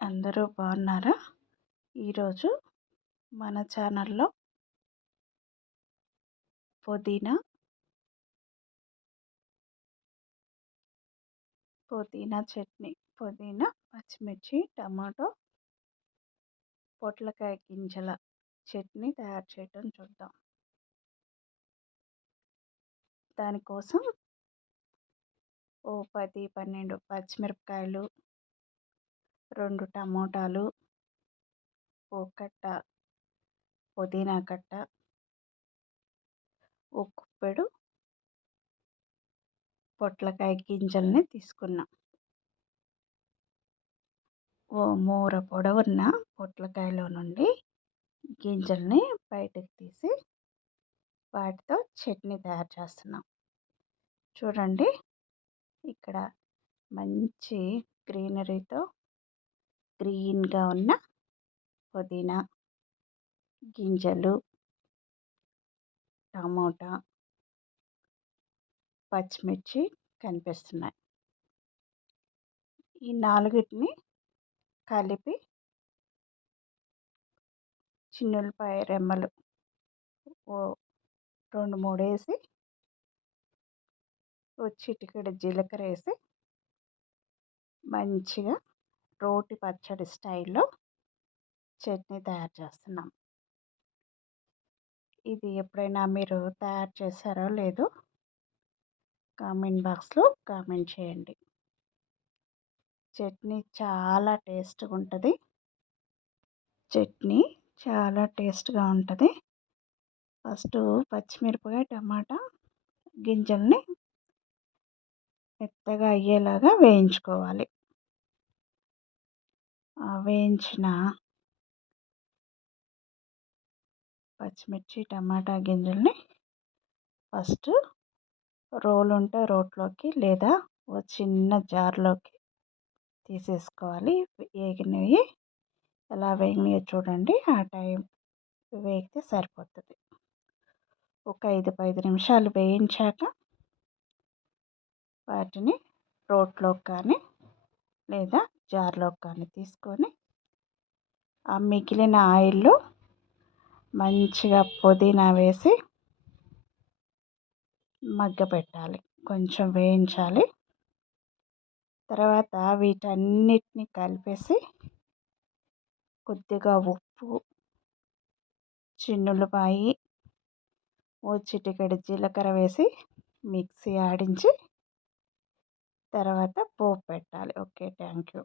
అందరూ బాగున్నారా? ఈరోజు మన ఛానల్లో పుదీనా చట్నీ, పుదీనా, పచ్చిమిర్చి, టమాటో, పొట్లకాయ గింజల చట్నీ తయారు చేయటం చూద్దాం. దానికోసం 10-12 పచ్చిమిరపకాయలు, 2 టమోటాలు, ఓ కట్ట పుదీనా కట్ట, ఓ గుప్పెడు పొట్లకాయ గింజల్ని తీసుకున్నాం. ఓ మూర పొడవున్న పొట్లకాయలో నుండి గింజల్ని బయటకు తీసి వాటితో చట్నీ తయారు చేస్తున్నాం. చూడండి, ఇక్కడ మంచి గ్రీనరీతో గ్రీన్గా ఉన్న పుదీనా గింజలు, టమోటా, పచ్చిమిర్చి కనిపిస్తున్నాయి. ఈ నాలుగిటిని కలిపి చిన్నులపాయ రెమ్మలు ఓ 2-3 వేసి, ఓ చిటికెడు జీలకర్ర వేసి మంచిగా రోటి పచ్చడి స్టైల్లో చట్నీ తయారు చేస్తున్నాం. ఇది ఎప్పుడైనా మీరు తయారు చేశారో లేదో కామెంట్ బాక్స్లో కామెంట్ చేయండి. చట్నీ చాలా టేస్ట్గా ఉంటుంది. ఫస్ట్ పచ్చిమిరపకాయ, టమాటా గింజల్ని మెత్తగా అయ్యేలాగా వేయించుకోవాలి. వేయించిన పచ్చిమిర్చి, టమాటా గింజల్ని ఫస్ట్ రోలు ఉంటే రోట్లోకి లేదా ఓ చిన్న జార్లోకి తీసేసుకోవాలి. వేగినవి ఎలా వేగినాయో చూడండి. ఆ టైం వేగితే సరిపోతుంది. ఒక 5-10 నిమిషాలు వేయించాక వాటిని రోట్లోకి కానీ లేదా జార్లోకి కానీ తీసుకొని ఆ మిగిలిన ఆయిల్లో మంచిగా పుదీనా వేసి మగ్గపెట్టాలి, కొంచెం వేయించాలి. తర్వాత వీటన్నిటిని కలిపేసి కొద్దిగా ఉప్పు, చిన్నులపాయి, ఓ చిటికెడు జీలకర్ర వేసి మిక్సీ ఆడించి తర్వాత పోపు పెట్టాలి. Okay, thank you.